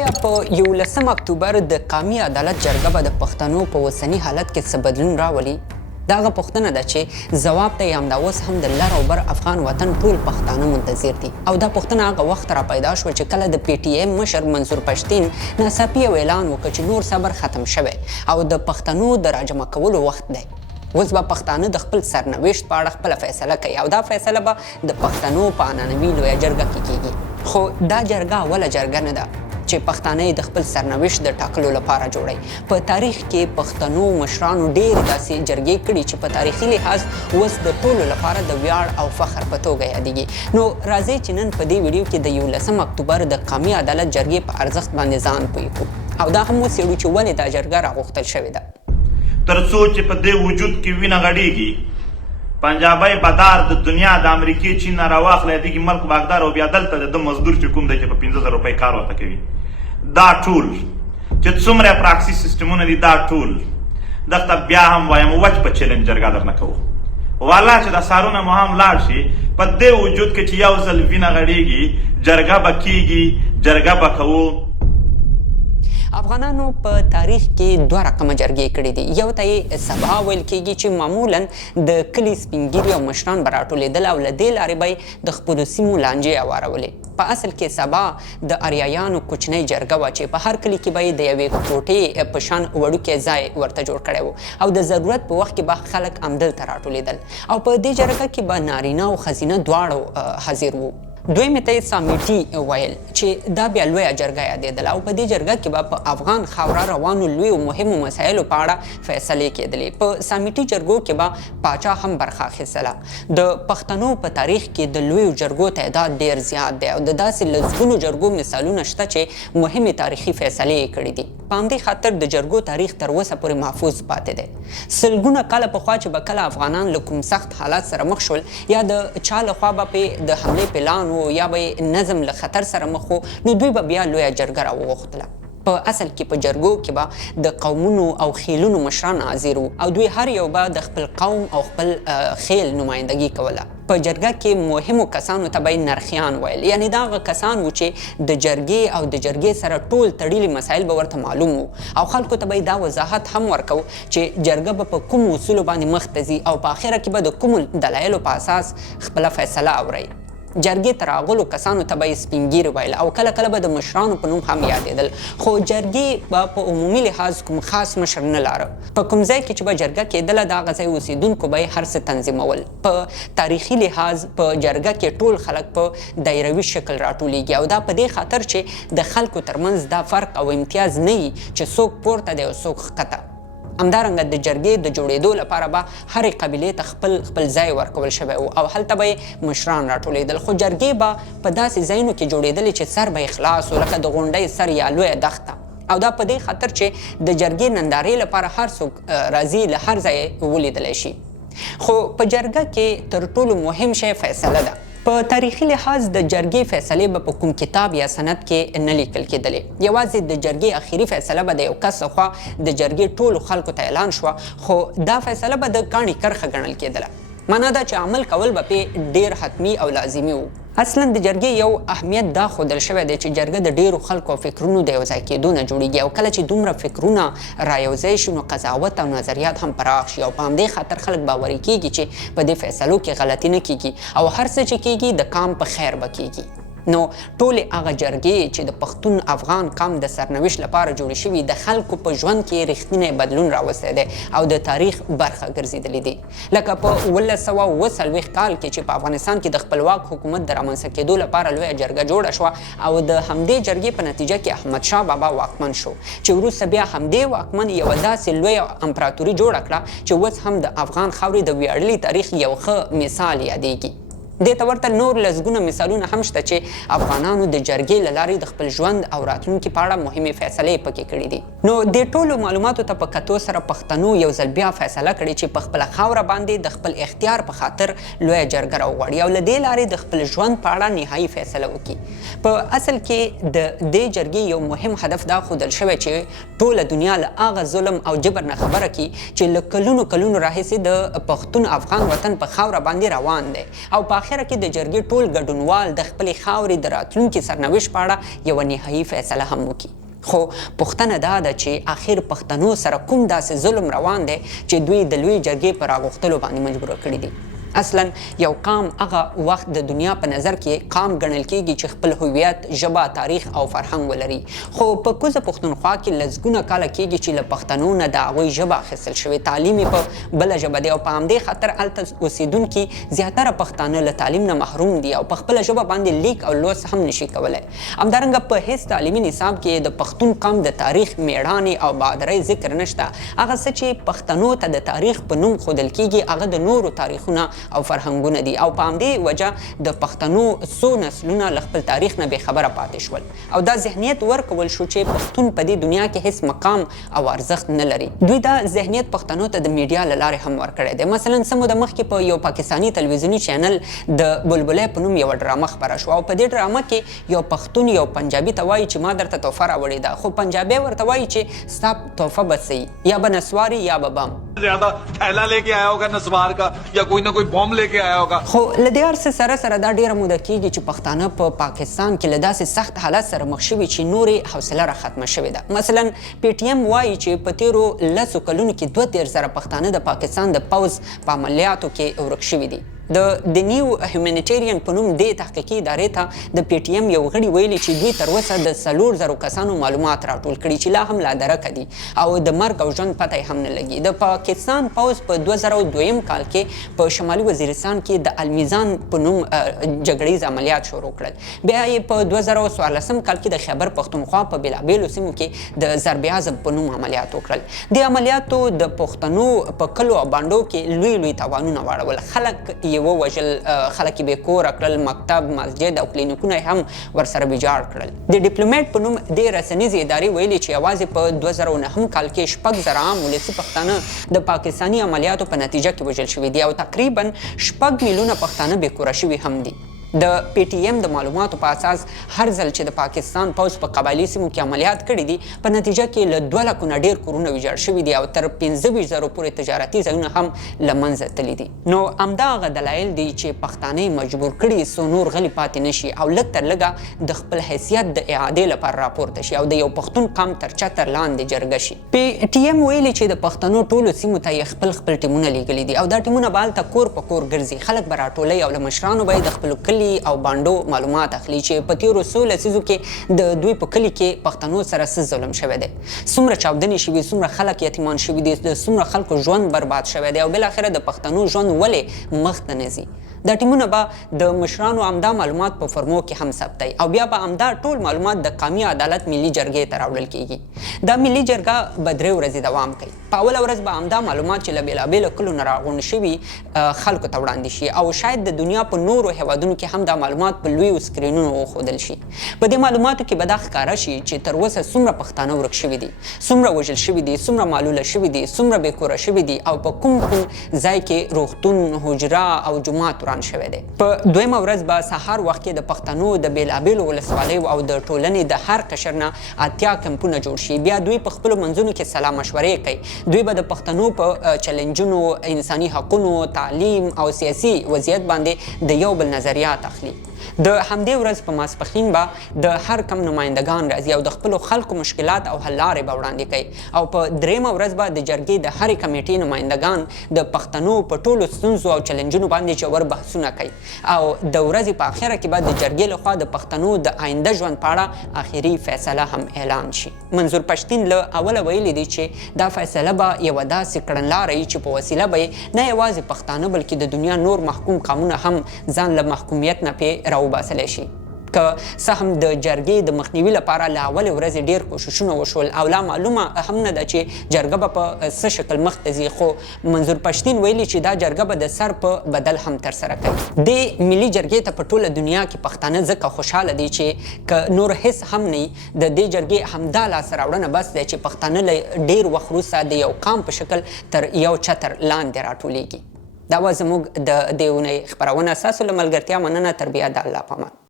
آیا په 11 اکتوبر د قومي عدالت جرګه به د پښتنو په اوسني حالت کې څه بدلون راولي؟ دغه پوښتنه ده چې ځواب ته یې همدا اوس هم د لر او بر افغان وطن ټول پښتانه منتظر دي. او دا پوښتنه هغه وخت را پیدا شوه چې کله د پی ټی ایم مشر منصور پښتین ناڅاپي یو اعلان وکړ چې نور صبر ختم شوی او د پښتنو د راجمع کولو وخت دی. اوس به پښتانه د خپل سرنوشت په اړه خپله فیصله کوي او دا فیصله به د پښتنو په عنعنوي لویه جرګه کې کیږي. خو دا جرګه اوله جرګه نه ده چې پښتانه د خپل سرنوشت د ټاکلو لپاره جوړي. په تاریخ کې پښتنو مشرانو ډېرې داسې جرګې کړي چې په تاریخي لحاظ اوس د ټولو لپاره د ویاړ او فخر په توګه یادېږي. نو راځئ چې نن په دې ویډیو کې د 11 اکتوبر د قومي عدالت جرګې په ارزښت باندې ځان پوه کړو او دا هم وڅېړو چې ولې دا جرګه راغوښتل شوې ده. تر څو چې په دې وجود کې وینه غړېږي پنجابی بدار د دنیا د امریکې چین نه راواخلی دغې ملک واکدار او بیا دلته د مزدور چې کوم دی چې په 15,000 روپۍ کار ورته کوي دا ټول چې څومره پراکسي سیسټمونه دي دا ټول دلته بیا هم وایم وچ په چیلنج جرګه درنه کوو والا چې دا سارونه مو هم لاړ شي په دې وجود کې چې یو ځل وینه غړېږي جرګه به کېږي جرګه به کوو. افغانانو په تاریخ کې دوه رقمه جرګې کړې دي. یو ته یې سبا ویل کېږي چې معمولا د کلي سپینګیري او مشران به راټولېدل او له دې لارې به یې د خپلو سیمو لانجې هوارولې. په اصل کې سبا د اریایانو کوچنۍ جرګه وه چې په هر کلي کې به یې د یوې کوټې په شان وړوکی ځای ورته جوړ کړی و او د ضرورت په وخت کې به خلک همدلته راټولېدل او په دې جرګه کې به نارینه او ښځینه دواړو حاضر وو. دویمې ته یې سامیټي ویل چې دا بیا لویه جرګه یادېدله او په دې جرګه کې به په افغان خاوره روانو لویو مهمو مسایلو په اړه فیصلې کېدلې. په سامیټي جرګو کې به پاچا هم برخه اخیستله. د پښتنو په تاریخ کې د لویو جرګو تعداد ډېر زیات دی او د داسې لسګونو جرګو مثالونه شته چې مهمې تاریخي فیصلې یې کړي دي. په همدې خاطر د جرګو تاریخ تر اوسه پورې محفوظ پاتې دی. سلګونه کاله پخوا چې به کله افغانان له کوم سخت حالات سره مخ شول یا د چا لخوا به پې د حملې پلان یا به نظم له خطر سره مخ وو نو دوی به بیا لویه جرګه راوغوښتله. په اصل کې په جرګو کې به د قومونو او خیلونو مشران حاضر وو او دوی هر یو به د خپل قوم او خپل خیل نمایندګي کوله. په جرګه کې مهمو کسانو ته به نرخیان ویل یعنی دا هغه کسان وو چې د جرګې او د جرګې سره ټول تړلي مسایل به ورته معلوم وو او خلکو ته به دا وضاحت هم ورکو چې جرګه به په کومو اصولو باندې مخ ته ځي او په آخره کې به د کومو دلایلو په اساس خپله فیصله اورئ. جرګې ته راغلو کسانو ته به یې سپینګیري ویل او کله کله به د مشرانو په نوم هم یادېدل خو جرګې به په عمومي لحاظ کوم خاص مشر نه لاره. په کوم ځای کې چې به جرګه کېدله د هغه ځای اوسېدونکو به یې هر څه تنظیمول. په تاریخي لحاظ په جرګه کې ټول خلک په دایروي شکل راټولیږي او دا په دې خاطر چې د خلکو ترمنځ دا فرق او امتیاز نه وي چې څوک پورته دی او څوک ښکته. همدارنګه د جرګې د جوړېدو لپاره به هرې قبیلې ته خپل ځای ورکول شوی و او هلته به یې مشران راټولېدل خو جرګې به په داسې ځایونو کې جوړېدلې چې سر به یې خلاص و لکه د غونډۍ سر یا لویه دښته او دا په دې خاطر چې د جرګې نندارې لپاره هر څوک راځي له هر ځایه ولیدلی شي. خو په جرګه کې تر ټولو مهم شی فیصله ده. په تاریخي لحاظ د جرګې فیصلې به په کوم کتاب یا سند کې نه لیکل کېدلې. یوازې د جرګې اخري فیصله به د یو کس لخوا د جرګې ټولو خلکو ته اعلان شوه خو دا فیصله به د کاڼي کرښه ګڼل کېدله. معنا دا چې عمل کول به پې ډېر حتمي او لازمي وو. اصلا د جرګې یو اهمیت دا ښودل شوی دی چې جرګه د ډېرو خلکو او فکرونو د یوځای کېدو نه جوړېږي او کله چې دومره فکرونه رایوځای شي نو قضاوت او نظریات هم پراخ شي او په همدې خاطر خلک باوري کېږي چې په دې فیصلو کې غلطي نه کېږي او هر څه چې کېږي د قام په خیر به کېږي. نو ټولې هغه جرګې چې د پښتون افغان قام د سرنوشت لپاره جوړې شوي د خلکو په ژوند کې رښتینی بدلون راوستی دی او د تاریخ برخه ګرځېدلې دي. لکه په 1940 کال کې چې په افغانستان کې د خپلواک حکومت د رامنځته کېدو لپاره لویه جرګه جوړه شوه او د همدې جرګې په نتیجه کې احمدشاه بابا واکمن شو چې وروسته بیا همدې واکمن یوه داسې لویه امپراتوري جوړه کړه چې اوس هم د افغان خاورې د ویاړلي تاریخ یو ښه مثال یادېږي. دې ته ورته نور لسګونه مثالونه هم شته چې افغانانو د جرګې له لارې د خپل ژوند او راتلونکي په اړه مهمې فیصلې پکې کړي دي. نو دې ټولو معلوماتو ته په کتو سره پښتنو یو ځل بیا فیصله کړې چې په خپله خاوره باندې د خپل اختیار په خاطر لویه جرګه راوغواړي او له دې لارې د خپل ژوند په اړه نهایي فیصله وکړي. په اصل کې د دې جرګې یو مهم هدف دا ښودل شوی چې ټوله دنیا له هغه ظلم او جبر نه خبره کړي چې له کلونو راهیسې د پښتون افغان وطن په خاوره باندې روان دی او په اخره کې د جرګې ټول ګډونوال د خپلې خاورې د راتلونکي سرنوشت په اړه یوه نهایي فیصله هم وکړي. خو پوښتنه دا ده چې اخر پښتنو سره کوم داسې ظلم روان دی چې دوی د لوی جرګې په راغوښتلو باندې مجبوره کړي دي. اصلا یو قام هغه وخت د دنیا په نظر کې قام ګڼل کېږي چې خپل هویت، ژبه، تاریخ او فرهنګ ولري. خو په کوزه پښتونخوا کې لسګونه کاله کېږي چې له پښتنو نه د هغوی ژبه اخیستل شوې، تعلیم یې په بله ژبه دی او په همدې خاطر هلته اوسېدونکي زیاتره پښتانه له تعلیم نه محروم دي او په خپله ژبه باندې لیک او لوست هم نشي کولی. همدارنګه په هیڅ تعلیمي نصاب کې د پښتون قام د تاریخ، میړانې او بهادرۍ ذکر نشته. هغه څه چې پښتنو ته د تاریخ په نوم ښودل کېږي هغه د نورو تاریخونه او فرهنګونه دي او په همدې وجه د پښتنو څو نسلونه له خپل تاریخ نه بې خبره پاتې شول او دا ذهنیت ورکول شو چې پښتون په دې دنیا کې هیڅ مقام او ارزښت نه لري. دوی دا ذهنیت پښتنو ته د میډیا له لارې هم ورکړی دی. مثلا څه موده مخکې په یو پاکستاني تلویزیوني چینل د بلبلې په نوم یوه ډرامه خپره شوه او په دې ډرامه کې یو پښتون یو پنجابي ته وایي چې ما درته تحفه راوړې ده، خو پنجابی ورته وایي چې ستا تحفه به څه یا به نسواري یا به بم. زیاده تھیلا لیके आया होगा नस्वार का या कोई ना कोई बम लेके आया होगा. خو له دې هر څه سره دا ډیره موده کېږي چې پښتانه په پاکستان کې له داسې سخت حالت سره مخ شوي چې نورې حوصله را ختمه شوې ده. مثلا پی ټي ایم وایي چې په تیرو 10 کلونو کې 32,000 پښتانه د پاکستان د پوځ په عملیاتو کې ورک شوي دي. د نیو هیومانیټیرین په نوم دې تحقیقي ادارې ته د پی ټي ایم یو غړي ویلي چې دوی تر اوسه د 4,000 کسانو معلومات راټول کړي چې لا هم لا درکه دي او د مرګ او ژوند پته هم نه لګي. د پاکستان پوځ په 2002 کال کې په شمالي وزیرستان کې د المیزان په نوم جګړیز عملیات شروع کړل. بیا یې په 2014 کال کې د خیبر پښتونخوا په بېلابېلو سیمو کې د ضرب اعظم په نوم عملیات وکړل. د عملیاتو د پښتنو په کلو او بانډو کې لوی لوی تاوانونه واړول. خلک ووژل، خلک یې بې کوره کړل، مکتب، مسجد او کلینیکونه یې هم ورسره ویجاړ کړل. د ډیپلوماټ په نوم دې رسنیزې ادارې ویلي چې یوازې په 2009 کال کې 6,000 عام ولسي پښتانه د پاکستاني عملیاتو په نتیجه کې وژل شوي دي او تقریبا 6 میلیونه پښتانه بې کوره شوي هم دي. د پی ټي ایم د معلوماتو په اساس هر ځل چې د پاکستان پوځ په قبایلي سیمو کې عملیات کړي دي په نتیجه کې له 2 لکو نه ډېر کورونه ویجاړ شوي دي او تر 25,000 پورې تجارتي ځایونه هم له منځه تللي دي. نو همدغه دلایل دي چې پښتانه مجبور کړي څو نور غلي پاتې نه شي او لږ تر لږه د خپل حیثیت د اعادې لپاره راپورته شي او د یو پښتون قام تر چتر لاندې جرګه شي. پی ټي ایم ویلي چې د پښتنو ټولو سیمو ته یې خپل ټیمونه لیږلي دي او دا ټیمونه به هلته کور په کور ګرځي، خلک به راټولوي او له مشرانو به یې د خپلو کلي او بانډو معلومات اخلي چې په تیرو 100 لسیزو کې د دوی په کلي کې پښتنو سره څه ظلم شوی دی، څومره چاودنې شوي، څومره خلک یتیمان شوي دي، د څومره خلکو ژوند برباد شوی دی او بالاخره د پښتنو ژوند ولې مخ ته نه ځي. دا ټیمونه به د مشرانو همدا معلومات په فرمو کې هم ثبتوي او بیا به همدا ټول معلومات د قومي عدالت ملي جرګې ته راوړل کیږي. دا ملي جرګه به 3 ورځې دوام کوي. په اوله ورځ به همدا معلومات چې له بېلابېلو کلو نه راغونډ شوي خلکو ته وړاندې شي او شاید د دنیا په نورو هیوادونو کې هم دا معلومات په لویو سکرینونو وښودل شي. په دې معلوماتو کې به دا ښکاره شي چې تر اوسه څومره پښتانه ورک شوي دي، څومره وژل شوي دي، څومره معلوله شوي دي، څومره بې کوره شوي دي او په کوم ځای کې روغتون، حجره او جومات وران شوی دی. په دویمه ورځ به سهار وخت کې د پښتنو د بېلابېلو ولسوالیو او د ټولنې د هر قشر نه 80 کمپونه جوړ شي. بیا دوی په خپلو منځونو کې سلا مشورې کوي. دوی به د پښتنو په چلنجونو، انساني حقونو، تعلیم او سیاسي وضعیت باندې د یو بل نظریات اخلي. د همدې ورځ په ماسپښین به د هر کم نمایندګان راځي او د خپلو خلکو مشکلات او حل لارې به وړاندې کوي او په 3مه ورځ به د جرګې د هرې کمیټې نمایندګان د پښتنو په ټولو ستونزو او چلنجونو باندې ژور بحثونه کوي او د ورځې په اخره کې به د جرګې لخوا د پښتنو د آینده ژوند په اړه آخري فیصله هم اعلان شي. منظور پښتین له اوله ویلي دی چې دا فیصله به یوه داسې کړنلاره وي چې په وسیله به نه یوازې پښتانه بلکې د دنیا نور محکوم قومونه هم ځان له محکومیت نه پې راوباسلی شي. که څه هم د جرګې د مخنیوي لپاره له اولې ورځې ډېر کوششونه وشول او لا معلومه هم نه ده چې جرګه به په څه شکل مخ ته ځي، خو منظور پښتین ویلي چې دا جرګه به د سر په بدل هم ترسره کوي. د ملي جرګې ته په ټوله دنیا کې پښتانه ځکه خوشحاله دي چې که نور هېڅ هم نه د دې جرګې همدا لاسته راوړنه بس دی چې پښتانه له ډېر وخت وروسته د یو قام په شکل تر یو چتر لاندې راټولیږي. دا وه زموږ د دې اونۍ خپرونه. ستاسو له ملګرتیا مننه. تر بیا د الله په امان.